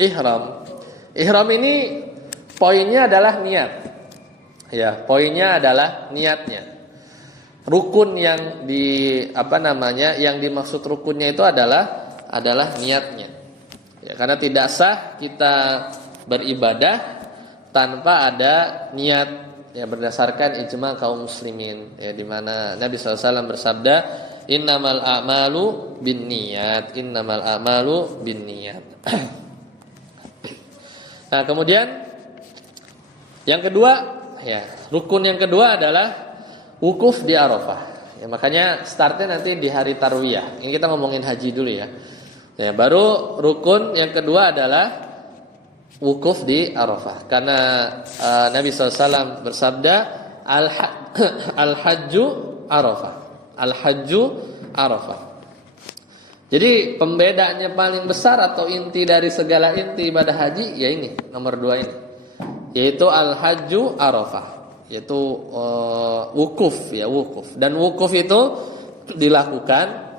ihram. Ihram ini poinnya adalah niat. Ya, poinnya adalah niatnya. Rukun yang yang dimaksud rukunnya itu adalah niatnya. Ya, karena tidak sah kita beribadah tanpa ada niat. Ya, berdasarkan ijma kaum muslimin ya, di mana Nabi SAW bersabda innamal a'malu binniyat. Nah, kemudian yang kedua ya, rukun yang kedua adalah wukuf di Arafah. Ya, makanya startnya nanti di hari Tarwiyah. Ini kita ngomongin haji dulu ya. Ya, baru rukun yang kedua adalah wukuf di Arafah. Karena Nabi SAW bersabda al-hajju Arafah. Al-hajju Arafah. Jadi pembedanya paling besar atau inti dari segala inti ibadah haji ya ini, nomor 2 ini. Yaitu al-hajju Arafah. Yaitu wukuf ya, wukuf. Dan wukuf itu dilakukan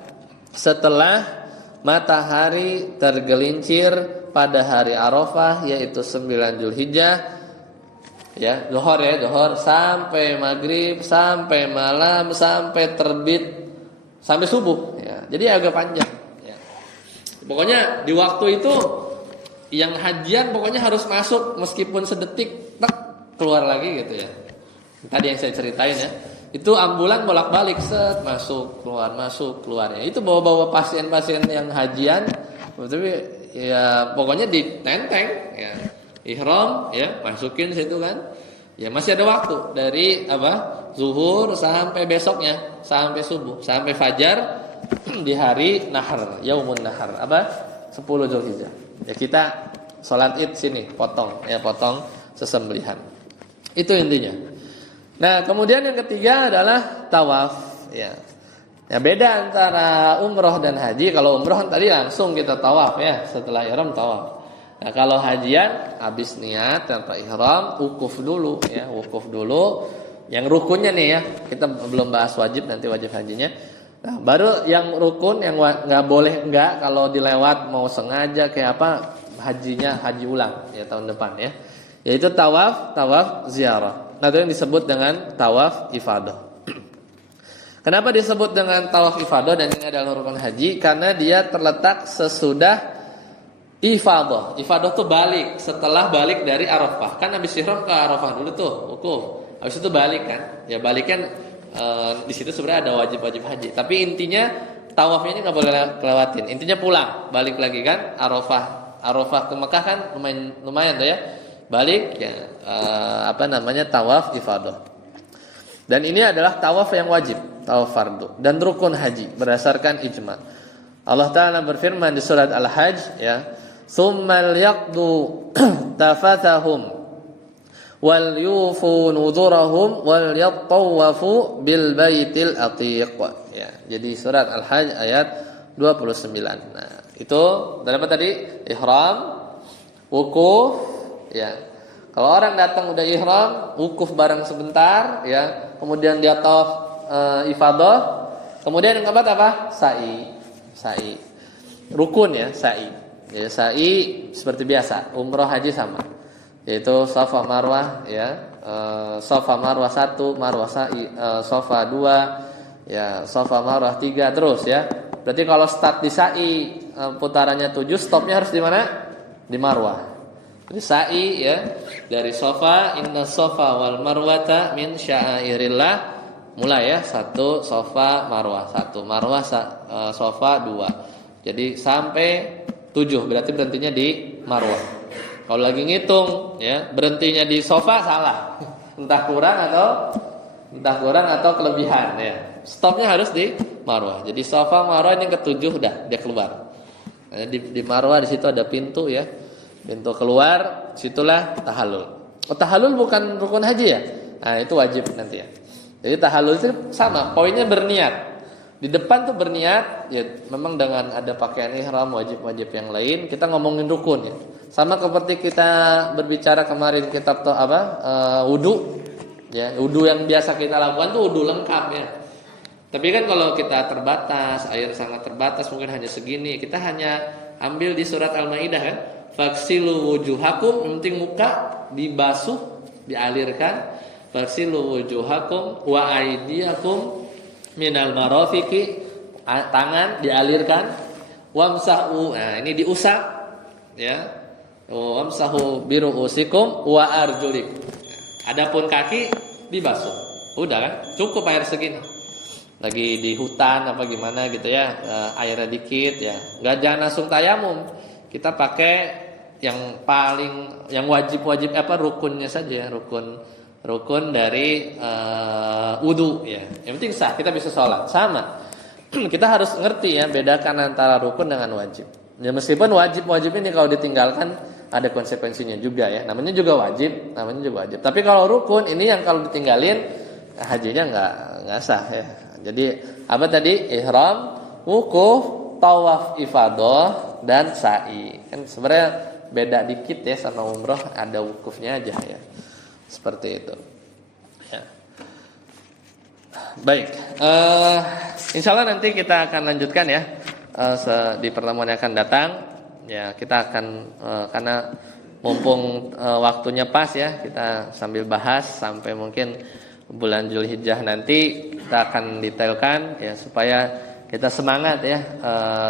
setelah matahari tergelincir pada hari Arafah, yaitu 9 Zulhijjah ya, zuhur sampai maghrib, sampai malam, sampai terbit, sampai subuh ya. Jadi agak panjang ya. Pokoknya di waktu itu yang hajian pokoknya harus masuk meskipun sedetik keluar lagi gitu ya. Tadi yang saya ceritain ya, itu ambulan bolak-balik masuk keluar ya. Itu bawa-bawa pasien-pasien yang hajian, tapi ya pokoknya ditenteng ya, ihram ya, masukin situ kan. Ya masih ada waktu dari zuhur sampai besoknya, sampai subuh, sampai fajar di hari nahar, yaumun nahar, 10 Zulhijjah. Ya kita salat Id sini, potong sesembelihan. Itu intinya. Nah, kemudian yang ketiga adalah tawaf ya. Ya beda antara umroh dan haji. Kalau umroh tadi langsung kita tawaf ya, setelah ihram tawaf. Nah, kalau hajian habis niat tanpa ihram, wukuf dulu ya, wukuf dulu. Yang rukunnya nih ya, kita belum bahas wajib, nanti wajib hajinya. Nah, baru yang rukun yang nggak boleh kalau dilewat mau sengaja kayak haji ulang ya tahun depan ya. Yaitu tawaf ziarah. Nah, itu yang disebut dengan tawaf ifadah. Kenapa disebut dengan tawaf ifadah dan ini adalah rukun haji? Karena dia terletak sesudah ifadah. Ifadah tuh balik, setelah balik dari Arafah. Kan habis ihram ke Arafah dulu tuh, wukuf. Habis itu balik kan. Ya balik kan di situ sebenarnya ada wajib-wajib haji. Tapi intinya tawafnya ini enggak boleh kelewatin. Intinya pulang, balik lagi kan Arafah ke Mekah kan lumayan tuh ya. Balik ya tawaf ifadah. Dan ini adalah tawaf yang wajib, tawaf fardu dan rukun haji berdasarkan ijma. Allah Ta'ala berfirman di surat Al-Hajj ya, "Tsummal yaqdu tafathahum wal yufu nudurahum wal yattawafu bil baitil atiq." Ya, jadi surat Al-Hajj ayat 29. Nah, itu dari apa tadi? Ihram, wukuf ya. Kalau orang datang udah ihram, wukuf bareng sebentar ya, kemudian dia tawaf ifadah, kemudian yang keempat apa? Sa'i. Rukun ya, sa'i. Ya, sa'i seperti biasa, umroh haji sama. Yaitu Safa Marwah ya, Safa Marwah 1, Marwah sa'i, Safa 2, ya, Safa Marwah 3 terus ya. Berarti kalau start di sa'i putarannya 7, stopnya harus di mana? Di Marwah. Jadi sa'i ya, dari Safa, inna Safa wal Marwata min sya'airillah. Mulai ya, 1 Safa Marwah 1, Marwah Safa 2. Jadi sampai 7, berarti berhentinya di Marwah. Kalau lagi ngitung ya, berhentinya di Safa salah. Entah kurang atau kelebihan ya. Stopnya harus di Marwah. Jadi Safa Marwah ini ke-7 udah dia keluar. Nah, di Marwah di situ ada pintu ya. Pintu keluar, situlah tahallul. Tahallul bukan rukun haji ya? Nah, itu wajib nanti ya. Jadi tahallul itu sama, poinnya berniat. Di depan tuh berniat, ya memang dengan ada pakaian ihram, wajib-wajib yang lain. Kita ngomongin rukun ya. Sama seperti kita berbicara kemarin kitab tuh wudu, ya wudu yang biasa kita lakukan tuh wudu lengkap ya. Tapi kan kalau kita terbatas, air sangat terbatas, mungkin hanya segini, kita hanya ambil di surat Al-Maidah kan, faksilu wujuhakum, yang penting muka dibasuh, dialirkan. Faksilu wujuhakum wa aydiyakum minal marafiqi, tangan dialirkan. Wamsahu, nah ini diusap ya. Wamsahu biruusikum wa arjulikum. Adapun kaki dibasuh. Udah kan? Cukup air segini. Lagi di hutan apa gimana gitu ya, airnya dikit ya. Enggak, jangan langsung tayamum. Kita pakai yang paling yang wajib-wajib rukunnya saja, rukun dari wudu ya. Yang penting sah, kita bisa sholat. Sama. Kita harus ngerti ya, bedakan antara rukun dengan wajib. Ya meskipun wajib ini kalau ditinggalkan ada konsekuensinya juga ya. Namanya juga wajib. Tapi kalau rukun ini yang kalau ditinggalin hajinya enggak sah ya. Jadi apa tadi? Ihram, wukuf, tawaf ifadah dan sa'i. Kan sebenarnya beda dikit ya sama umroh, ada wukufnya aja ya. Seperti itu. Ya. Baik. Insyaallah nanti kita akan lanjutkan ya di pertemuan yang akan datang. Ya, kita akan karena mumpung waktunya pas ya, kita sambil bahas sampai mungkin bulan Zulhijjah nanti kita akan detailkan ya supaya kita semangat ya,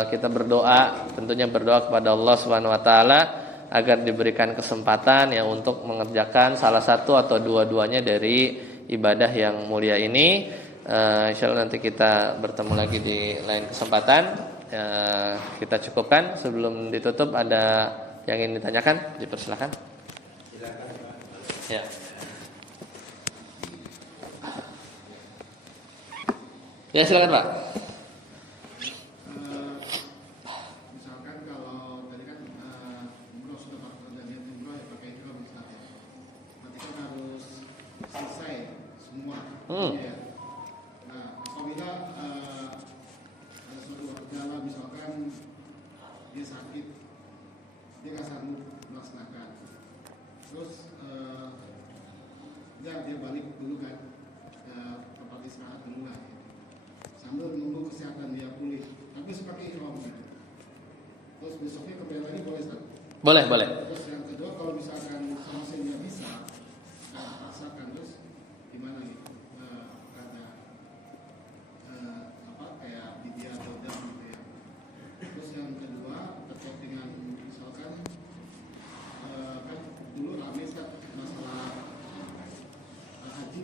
kita berdoa, tentunya berdoa kepada Allah Subhanahu wa taala agar diberikan kesempatan ya untuk mengerjakan salah satu atau dua-duanya dari ibadah yang mulia ini. Insyaallah nanti kita bertemu lagi di lain kesempatan. Kita cukupkan. Sebelum ditutup ada yang ingin ditanyakan, dipersilakan. Silakan. Ya. Ya silakan Pak. Misalkan kalau tadi kan umroh sudah pakai niat umroh ya pakai ihram misalnya. Nanti kan harus selesai semua. Ya. Nah, apabila ada suatu gejala misalkan dia sakit, dia nggak sanggup melaksanakan. Terus dia balik dulu kan ke tempat istirahat dulu lah. Sambil menunggu kesehatan dia pulih, tapi seperti ihram gitu. Terus besoknya kembali lagi boleh Ustaz? Boleh. Terus yang kedua kalau misalkan sama nggak bisa, paksakan terus gimana gitu? Karena kayak bidya atau dam gitu ya. Terus yang kedua terkait dengan misalkan kan dulu rame Ustaz masalah haji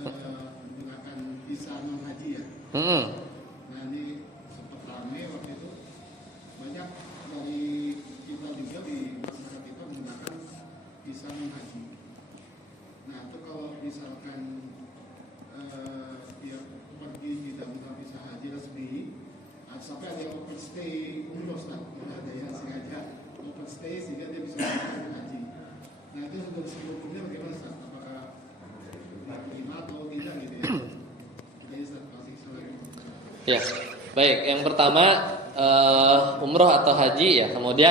menggunakan visa non haji ya. Nah ini sempat ramai waktu itu, banyak dari kita juga di masyarakat kita menggunakan visa non haji. Nah itu kalau misalkan dia pergi tidak menggunakan visa haji resmi, sampai ada yang open stay umroh, ada yang sengaja open stay sehingga dia bisa melakukan haji. Nah itu sudah hukumnya bagaimana Ustaz? Apakah diterima atau tidak gitu ya? Ya, baik. Yang pertama umroh atau haji ya. Kemudian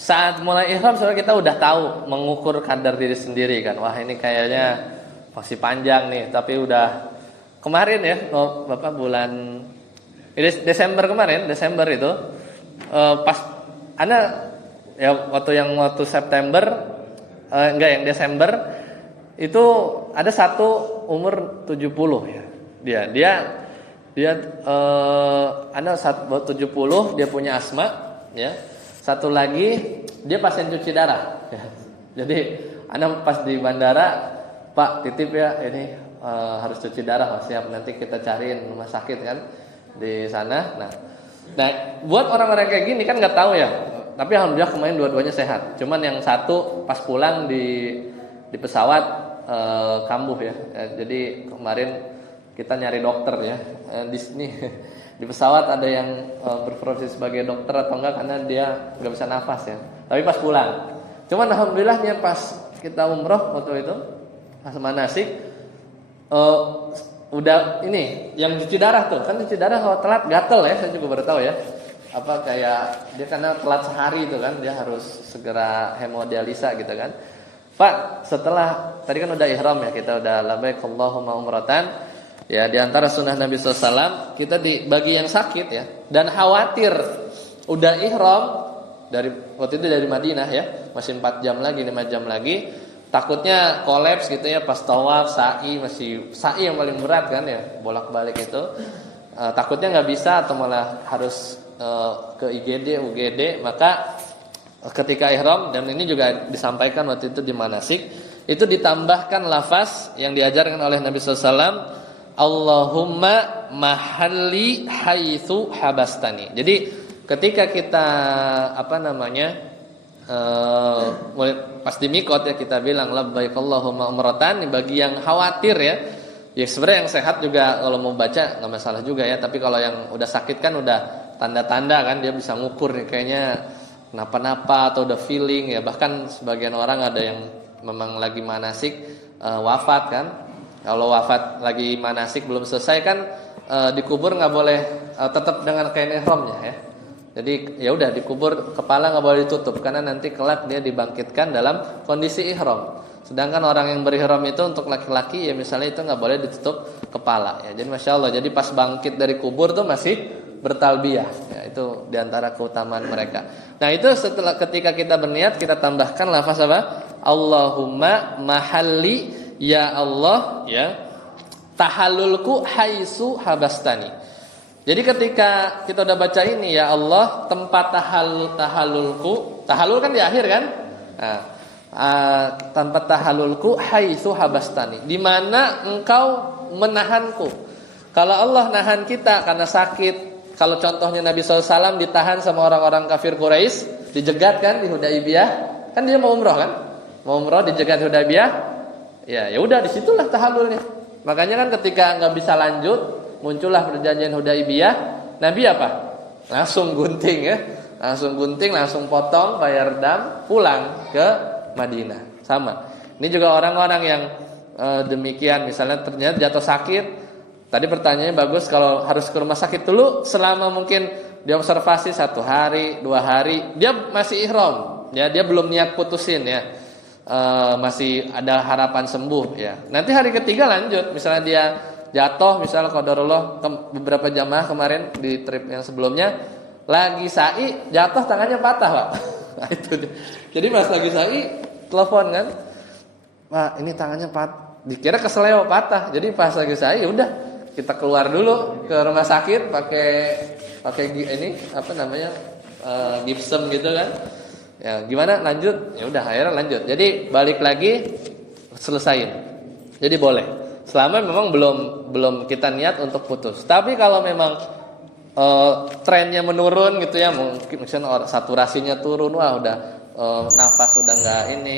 saat mulai ihram sebenarnya kita udah tahu mengukur kadar diri sendiri kan. Wah ini kayaknya masih panjang nih. Tapi udah kemarin ya, Bapak bulan Desember kemarin, Desember itu pas waktu September yang Desember itu ada satu umur 70 ya. Dia ada 70, dia punya asma ya. Satu lagi dia pasien cuci darah ya. Jadi pas di bandara, Pak titip ya ini harus cuci darah, siap nanti kita cariin rumah sakit kan di sana. Nah buat orang-orang kayak gini kan nggak tahu ya. Tapi alhamdulillah kemarin dua-duanya sehat. Cuman yang satu pas pulang di pesawat kambuh ya. Jadi kemarin kita nyari dokter ya. Di sini di pesawat ada yang berprofesi sebagai dokter atau enggak karena dia nggak bisa nafas ya. Tapi pas pulang. Cuman alhamdulillahnya pas kita umroh waktu itu pas manasik udah ini yang cuci darah tuh, kan cuci darah kalau telat gatel ya, saya juga baru tahu ya. Apa kayak dia karena telat sehari itu kan, dia harus segera hemodialisa gitu kan. Pak, setelah tadi kan udah ihram ya, kita udah labbaik Allahumma umratan. Ya, di antara sunnah Nabi SAW, kita bagi yang sakit ya dan khawatir udah ihram dari waktu itu dari Madinah ya, masih 4 jam lagi, 5 jam lagi, takutnya kolaps gitu ya pas tawaf, sa'i, masih sa'i yang paling berat kan ya, bolak-balik itu. Takutnya nggak bisa atau malah harus ke IGD, UGD, maka ketika ihram, dan ini juga disampaikan waktu itu di manasik, itu ditambahkan lafaz yang diajarkan oleh Nabi SAW, Allahumma mahalli haitsu habastani. Jadi ketika kita pas di mikot ya, kita bilang labbaik Allahumma umratan, bagi yang khawatir ya. Ya sebenarnya yang sehat juga kalau mau baca nggak masalah juga ya, tapi kalau yang udah sakit kan udah tanda-tanda kan, dia bisa ngukur nih kayaknya kenapa-napa atau udah feeling ya. Bahkan sebagian orang ada yang memang lagi manasik wafat kan. Kalau wafat lagi manasik belum selesai kan, dikubur nggak boleh tetap dengan kain ihramnya ya. Jadi ya udah dikubur, kepala nggak boleh ditutup karena nanti kelak dia dibangkitkan dalam kondisi ihram. Sedangkan orang yang berihram itu untuk laki-laki ya misalnya itu nggak boleh ditutup kepala ya. Jadi masya Allah, jadi pas bangkit dari kubur tuh masih bertalbiyah ya, itu diantara keutamaan mereka. Nah itu setelah ketika kita berniat, kita tambahkan lafaz apa? Allahumma mahalli, ya Allah ya, tahallulku haitsu habastani. Jadi ketika kita udah baca ini, ya Allah tempat tahallulku, tahallul kan di akhir kan? Nah, tempat tahallulku haitsu habastani, di mana engkau menahanku. Kalau Allah nahan kita karena sakit, kalau contohnya Nabi SAW ditahan sama orang-orang kafir Quraisy, dijegat kan di Hudaybiyah, kan dia mau umroh kan? Mau umroh dijegat Hudaybiyah, ya udah disitulah tahallulnya. Makanya kan ketika nggak bisa lanjut, muncullah perjanjian Hudaybiyah, Nabi apa? Langsung gunting ya, langsung potong, bayar dam, pulang ke Madinah. Sama. Ini juga orang-orang yang demikian, misalnya ternyata jatuh sakit. Tadi pertanyaannya bagus, kalau harus ke rumah sakit dulu selama mungkin diobservasi 1 hari, 2 hari, dia masih ihram, ya dia belum niat putusin ya. Masih ada harapan sembuh ya. Nanti hari ketiga lanjut, misalnya dia jatuh, misalnya qadarullah, beberapa jamaah kemarin di trip yang sebelumnya lagi sa'i, jatuh tangannya patah, Pak. Nah, itu dia. Jadi pas lagi sa'i telepon kan, Pak ini tangannya patah, dikira keseleo patah. Jadi pas lagi sa'i ya udah kita keluar dulu ke rumah sakit pakai ini gipsum gitu kan. Ya gimana lanjut? Ya udah akhirnya lanjut. Jadi balik lagi selesain. Jadi boleh. Selama memang belum kita niat untuk putus. Tapi kalau memang trennya menurun gitu ya, mungkin misalnya saturasinya turun, wah udah nafas udah nggak ini,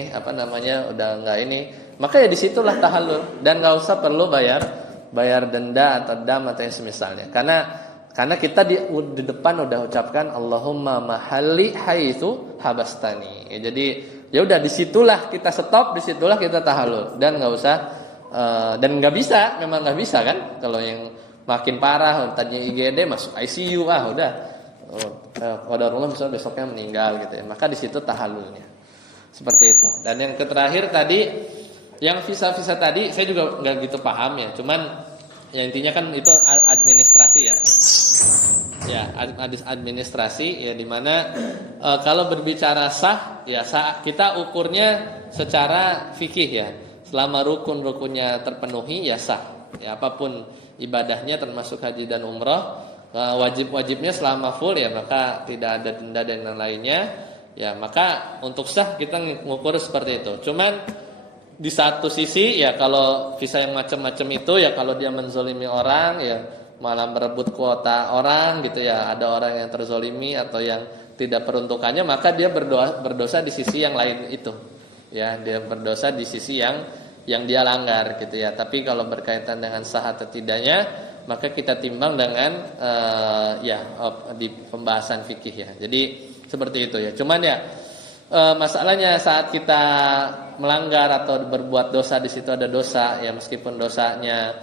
udah nggak ini, maka ya disitulah tahallul, dan nggak usah perlu bayar denda atau dam atau yang semisalnya, karena kita di depan udah ucapkan Allahumma mahalli haitsu habastani. Ya, jadi ya udah disitulah kita stop, disitulah kita tahallul, dan nggak usah dan nggak bisa, memang nggak bisa kan, kalau yang makin parah tadinya IGD masuk ICU udah qadarullah misalnya besoknya meninggal gitu ya, maka di situ tahallulnya seperti itu. Dan yang terakhir tadi yang visa-visa tadi saya juga nggak gitu paham ya, cuman ya intinya kan itu administrasi ya administrasi ya, dimana kalau berbicara sah ya kita ukurnya secara fikih ya, selama rukun-rukunnya terpenuhi ya sah ya, apapun ibadahnya termasuk haji dan umrah, wajib-wajibnya selama full ya maka tidak ada denda dan lainnya ya, maka untuk sah kita ngukur seperti itu. Cuman di satu sisi ya kalau visa yang macam-macam itu ya, kalau dia menzolimi orang ya, malah merebut kuota orang gitu ya, ada orang yang terzolimi atau yang tidak peruntukannya, maka dia berdosa di sisi yang lain itu ya, dia berdosa di sisi yang dia langgar gitu ya. Tapi kalau berkaitan dengan sah atau tidaknya, maka kita timbang dengan di pembahasan fikih ya. Jadi seperti itu ya. Cuman ya masalahnya saat kita melanggar atau berbuat dosa, di situ ada dosa ya, meskipun dosanya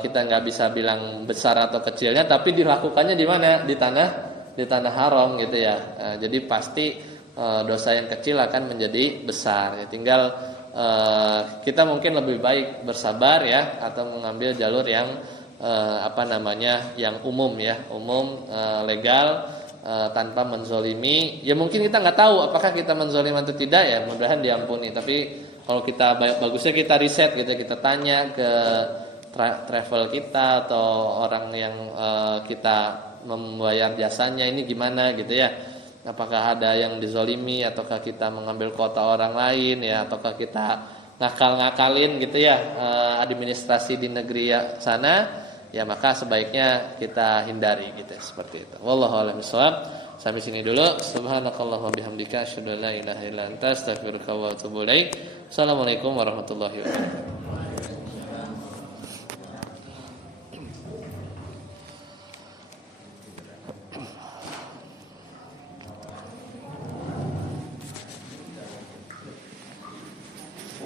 kita nggak bisa bilang besar atau kecilnya, tapi dilakukannya di mana? Di tanah haram gitu ya. Jadi pasti dosa yang kecil akan menjadi besar. Ya, tinggal kita mungkin lebih baik bersabar ya, atau mengambil jalur yang yang umum ya, legal, tanpa menzolimi. Ya mungkin kita nggak tahu apakah kita menzolim atau tidak ya, mudah-mudahan diampuni. Tapi kalau kita bagusnya kita riset gitu, kita tanya ke travel kita atau orang yang kita membayar jasanya ini gimana gitu ya, apakah ada yang dizolimi, ataukah kita mengambil kuota orang lain ya, ataukah kita ngakal-ngakalin gitu ya administrasi di negeri sana ya, maka sebaiknya kita hindari gitu ya, seperti itu. Wallahu a'lam bishawab. Sampai sini dulu. Subhanakallahumma bihamdika asyhadu an la ilaha illa anta astaghfiruka wa atubu ilaik. Assalamualaikum warahmatullahi wabarakatuh.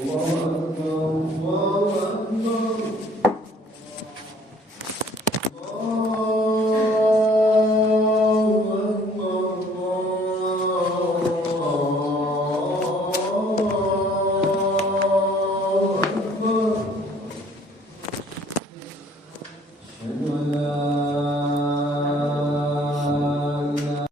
Allah